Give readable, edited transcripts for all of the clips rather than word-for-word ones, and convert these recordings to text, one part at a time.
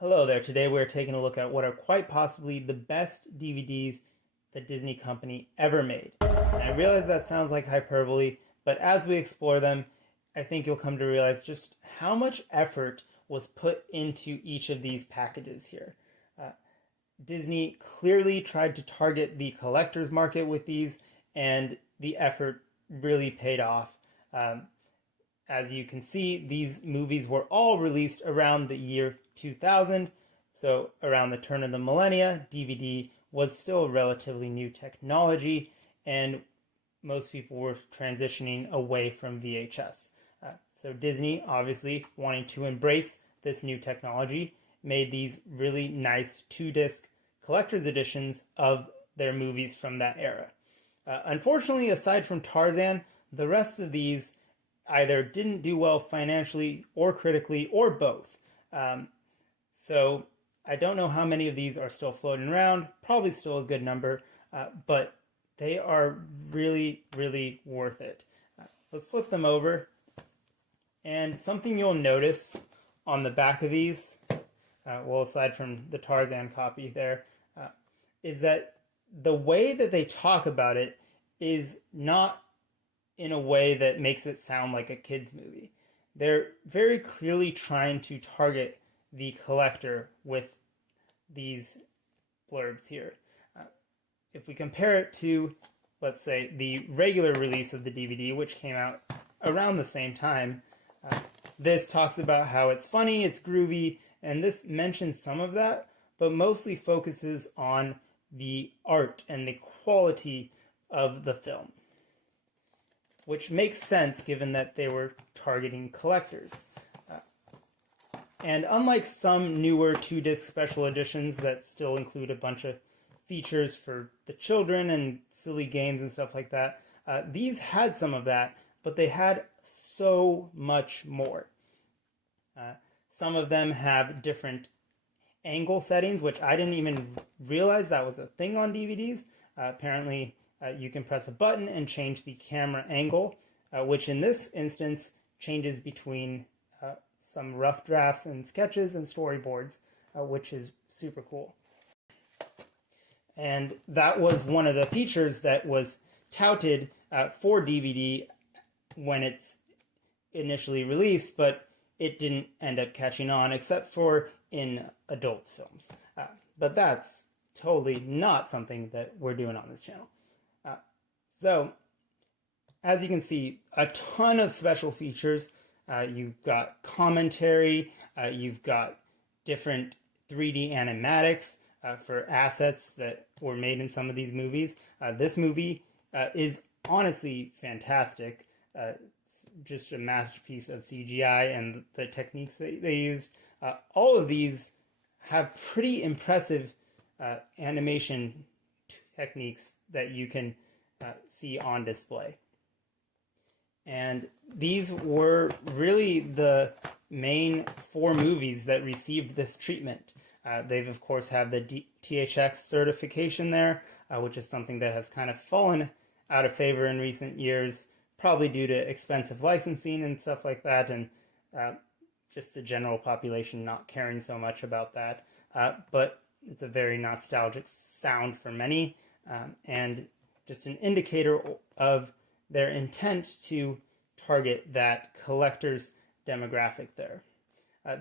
Hello there. Today we're taking a look at what are quite possibly the best DVDs the Disney company ever made. And I realize that sounds like hyperbole, but as we explore them, I think you'll come to realize just how much effort was put into each of these packages here. Uh, Disney clearly tried to target the collector's market with these, and the effort really paid off. As you can see, these movies were all released around the year 2000, so around the turn of the millennia. DVD was still relatively new technology, and most people were transitioning away from VHS. So Disney, obviously wanting to embrace this new technology, made these really nice two-disc collector's editions of their movies from that era. Unfortunately, aside from Tarzan, the rest of these either didn't do well financially or critically or both. So I don't know how many of these are still floating around, probably still a good number, but they are really, really worth it. Let's flip them over. And something you'll notice on the back of these, well, aside from the Tarzan copy there, is that the way that they talk about it is not in a way that makes it sound like a kid's movie. They're very clearly trying to target the collector with these blurbs here. If we compare it to, let's say, the regular release of the DVD, which came out around the same time, this talks about how it's funny, it's groovy, and this mentions some of that, but mostly focuses on the art and the quality of the film, which makes sense given that they were targeting collectors. And unlike some newer two-disc special editions that still include a bunch of features for the children and silly games and stuff like that, these had some of that, but they had so much more. Some of them have different angle settings, which I didn't even realize that was a thing on DVDs. Apparently, you can press a button and change the camera angle, which in this instance changes between some rough drafts and sketches and storyboards, which is super cool. And that was one of the features that was touted for DVD when it's initially released, but it didn't end up catching on except for in adult films. But that's totally not something that we're doing on this channel. So, as you can see, a ton of special features. You've got commentary, you've got different 3D animatics for assets that were made in some of these movies. This movie is honestly fantastic. It's just a masterpiece of CGI and the techniques that they used. All of these have pretty impressive animation techniques that you can see on display. And these were really the main 4 movies that received this treatment. They've, of course, have the THX certification there, which is something that has kind of fallen out of favor in recent years, probably due to expensive licensing and stuff like that, and just the general population not caring so much about that. But it's a very nostalgic sound for many, and just an indicator of their intent to target that collector's demographic there.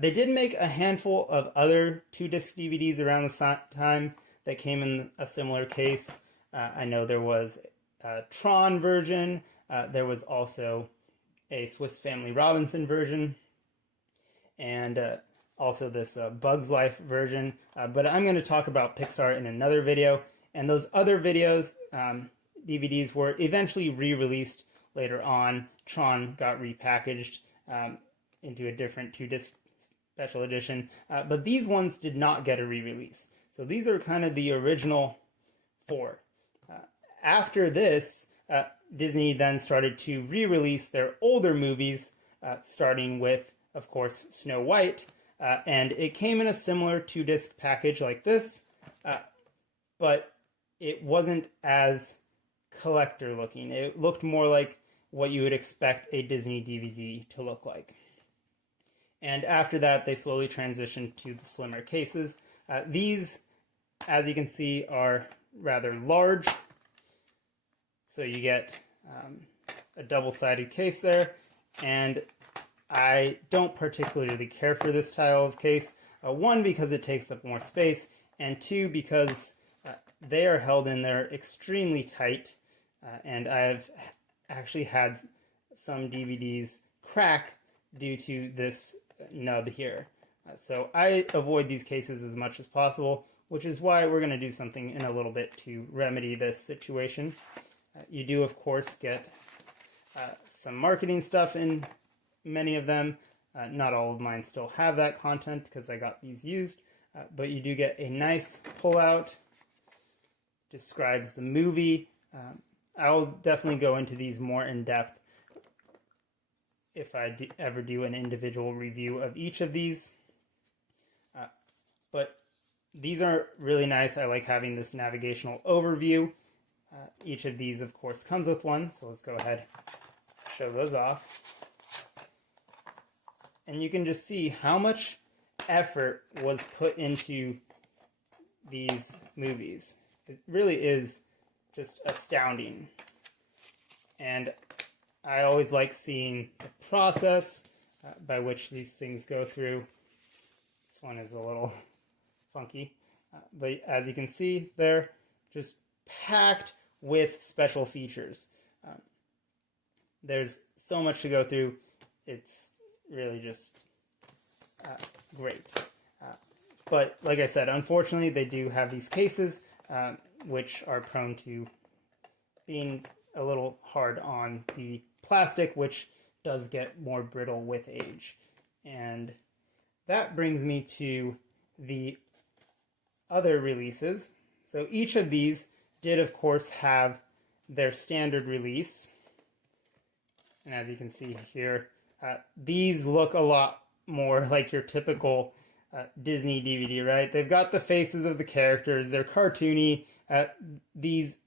They did make a handful of other two-disc DVDs around the time that came in a similar case. I know there was a Tron version. There was also a Swiss Family Robinson version, and also this Bugs Life version. But I'm going to talk about Pixar in another video. And those other videos, DVDs, were eventually re-released later on. Tron got repackaged into a different two-disc special edition. But these ones did not get a re-release. So these are kind of the original 4. After this, Disney then started to re-release their older movies, starting with, of course, Snow White. And it came in a similar two-disc package like this, but it wasn't as collector looking. It looked more like what you would expect a Disney DVD to look like. And after that, they slowly transitioned to the slimmer cases. These, as you can see, are rather large. So you get a double-sided case there. And I don't particularly care for this style of case. One, because it takes up more space, and two, because they are held in there extremely tight. And I've actually had some DVDs crack due to this nub here. So I avoid these cases as much as possible, which is why we're going to do something in a little bit to remedy this situation. You do, of course, get some marketing stuff in many of them. Not all of mine still have that content because I got these used, but you do get a nice pullout. Describes the movie. I'll definitely go into these more in depth if I ever do an individual review of each of these. But these are really nice. I like having this navigational overview. Each of these, of course, comes with one, so let's go ahead and show those off. And you can just see how much effort was put into these movies. It really is just astounding. And I always like seeing the process by which these things go through. This one is a little funky, but as you can see, they're just packed with special features. There's so much to go through. It's really just great. But like I said, unfortunately, they do have these cases which are prone to being a little hard on the plastic, which does get more brittle with age. And that brings me to the other releases. So each of these did, of course, have their standard release. And as you can see here, these look a lot more like your typical Disney DVD, right? They've got the faces of the characters. They're cartoony. These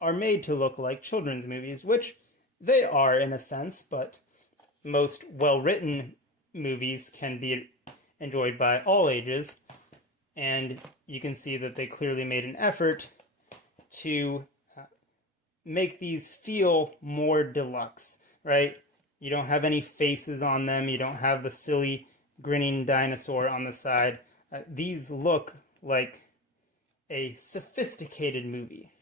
are made to look like children's movies, which they are in a sense, but most well-written movies can be enjoyed by all ages. And you can see that they clearly made an effort to make these feel more deluxe, right? You don't have any faces on them. You don't have the silly grinning dinosaur on the side. These look like a sophisticated movie.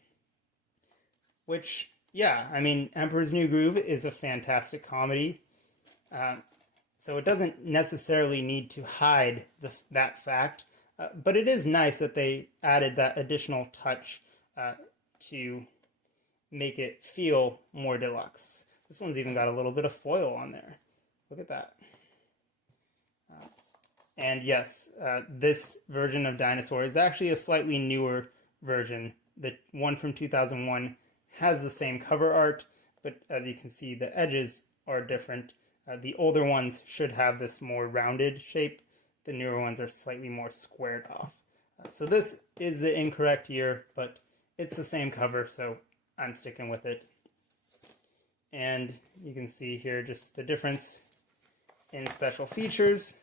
Which, yeah, I mean, Emperor's New Groove is a fantastic comedy. So it doesn't necessarily need to hide that fact. But it is nice that they added that additional touch to make it feel more deluxe. This one's even got a little bit of foil on there. Look at that. And yes, this version of Dinosaur is actually a slightly newer version. The one from 2001 has the same cover art, but as you can see, the edges are different. The older ones should have this more rounded shape. The newer ones are slightly more squared off. So this is the incorrect year, but it's the same cover, so I'm sticking with it. And you can see here just the difference in special features.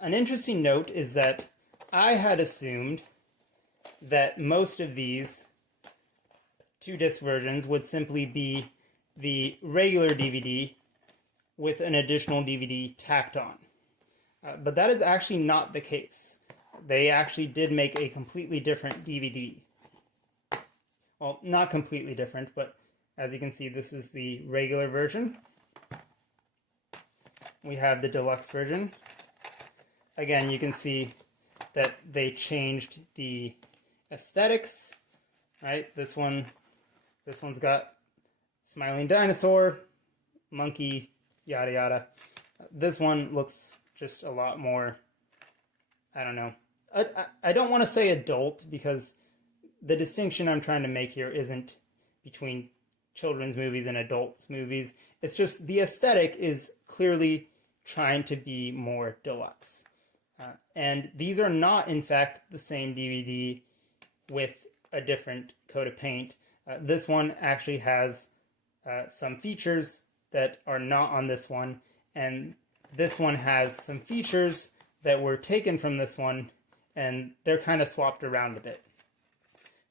An interesting note is that I had assumed that most of these 2-disc versions would simply be the regular DVD with an additional DVD tacked on. But that is actually not the case. They actually did make a completely different DVD. Well, not completely different, but as you can see, this is the regular version. We have the deluxe version. Again, you can see that they changed the aesthetics, right? This one's got smiling dinosaur, monkey, yada yada. This one looks just a lot more, I don't know. I don't want to say adult because the distinction I'm trying to make here isn't between children's movies and adults movies. It's just the aesthetic is clearly trying to be more deluxe. And these are not, in fact, the same DVD with a different coat of paint. This one actually has some features that are not on this one, and this one has some features that were taken from this one, and they're kind of swapped around a bit.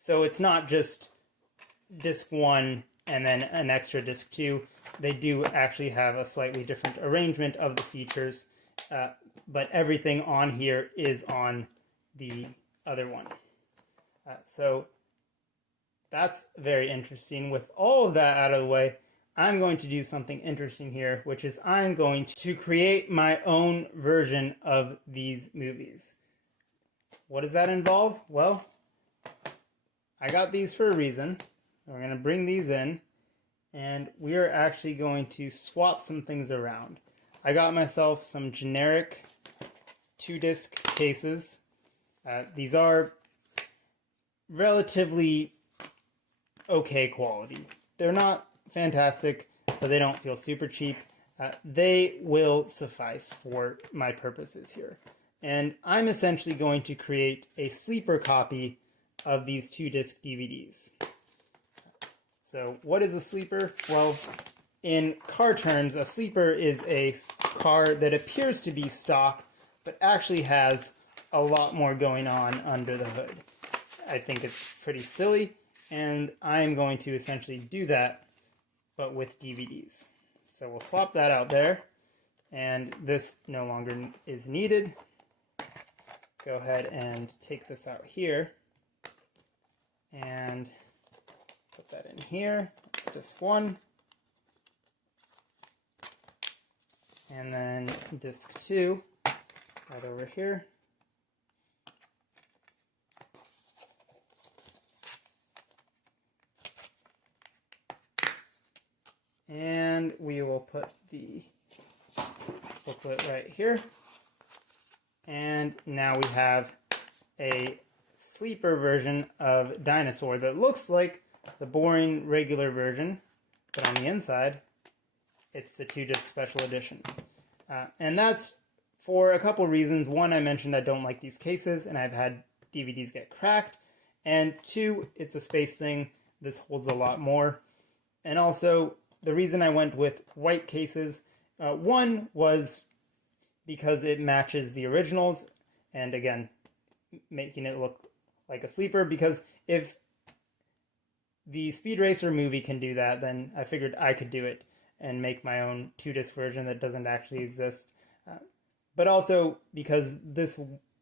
So it's not just disc 1 and then an extra disc 2. They do actually have a slightly different arrangement of the features, but everything on here is on the other one. So that's very interesting. With all of that out of the way, I'm going to do something interesting here, which is I'm going to create my own version of these movies. What does that involve? Well, I got these for a reason. We're going to bring these in, and we are actually going to swap some things around. I got myself some generic 2-disc cases. These are relatively okay quality. They're not fantastic, but they don't feel super cheap. They will suffice for my purposes here. And I'm essentially going to create a sleeper copy of these 2-disc DVDs. So what is a sleeper? Well, in car terms, a sleeper is a car that appears to be stock, but actually has a lot more going on under the hood. I think it's pretty silly, and I'm going to essentially do that, but with DVDs. So we'll swap that out there, and this no longer is needed. Go ahead and take this out here, and put that in here. That's disc 1. And then disc 2, right over here. And we will put the booklet right here. And now we have a sleeper version of Dinosaur that looks like the boring regular version, but on the inside, it's the 2-disc special edition. And that's for a couple reasons. One, I mentioned I don't like these cases, and I've had DVDs get cracked. And 2, it's a space thing. This holds a lot more. And also, the reason I went with white cases, one was because it matches the originals, and again, making it look like a sleeper, because if the Speed Racer movie can do that, then I figured I could do it and make my own 2-disc version that doesn't actually exist. But also because this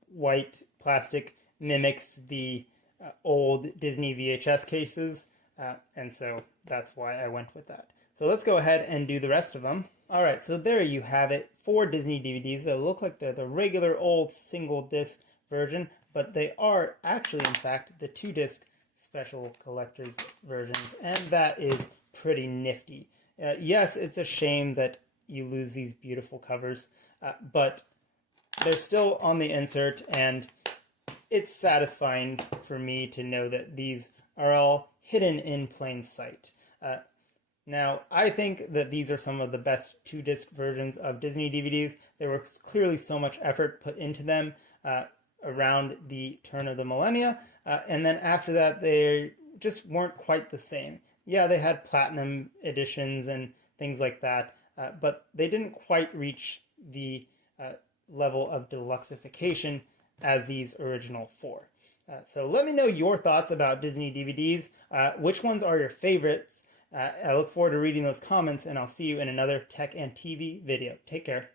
white plastic mimics the old Disney VHS cases, and so that's why I went with that. So let's go ahead and do the rest of them. Alright, so there you have it. 4 Disney DVDs that look like they're the regular old single disc version, but they are actually, in fact, the 2-disc special collector's versions, and that is pretty nifty. Yes, it's a shame that you lose these beautiful covers, but they're still on the insert, and it's satisfying for me to know that these are all hidden in plain sight. Now, I think that these are some of the best 2-disc versions of Disney DVDs. There was clearly so much effort put into them around the turn of the millennia, and then after that, they just weren't quite the same. Yeah, they had platinum editions and things like that, but they didn't quite reach the level of deluxeification as these original 4. So let me know your thoughts about Disney DVDs. Which ones are your favorites? I look forward to reading those comments, and I'll see you in another Tech and TV video. Take care.